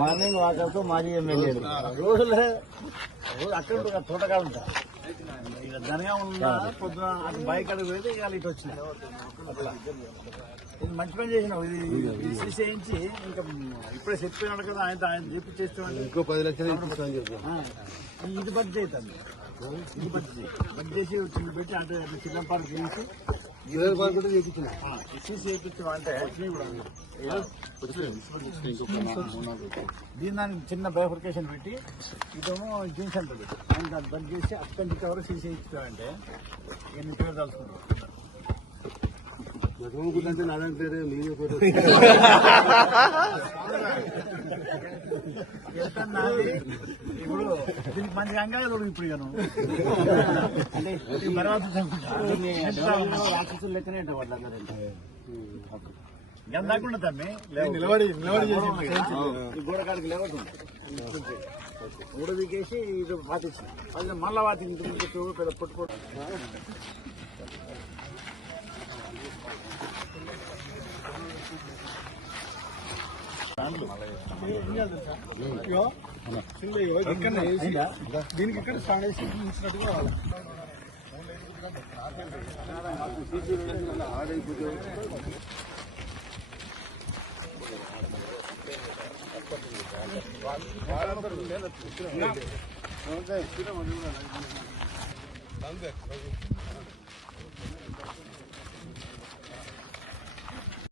Morning వాకర్తో మాజీ ఎమ్మెల్యేలు రోజులే అక్కడ తోటకాలు ఉంటా ఇక జనగా ఉన్న పొద్దున అటు బైక్ అడుగు పోతే ఇక ఇటు వచ్చినాయి. అట్లా ఇది మంచి పని చేసినావు. ఇది తీసేయించి ఇంకా ఇప్పుడే చెప్పినాడు కదా ఆయన చెప్పి చేస్తామండి. ఇంకో 10 లక్షలు ఇది బడ్జెట్ అవుతుంది. ఇది బడ్జెట్ చేసి చిన్న పెట్టి అంటే చిన్నపాటు చేసి చేయించామంటే దీని దానికి చిన్న బైఫర్కేషన్ పెట్టి ఇదేమో జీన్స్ అంటుంది దాన్ని బంద్ చేసి అక్కడి నుంచి ఎవరు సీసీ ఇచ్చామంటే ఎన్ని పేరు తలుసుకుంటాం. అంటే నారాయణ పేరు మీరు ఇప్పుడు దీనికి మంచిగా అంగానే దొరికి ఇప్పుడు ఇక అంటే రాక్షసులు లెక్కనే ఎంత దాకుండా తమ్మి నిలబడి గోడ కాడికి లేవకుండా మూడు దిగేసి ఇది పాటించి అది మళ్ళా వాటి ఇంటి ముందు పెద్ద పట్టుకోవడం. దీనికి ఇక్కడ స్టాండ్ వేసి ఇచ్చినట్టుగా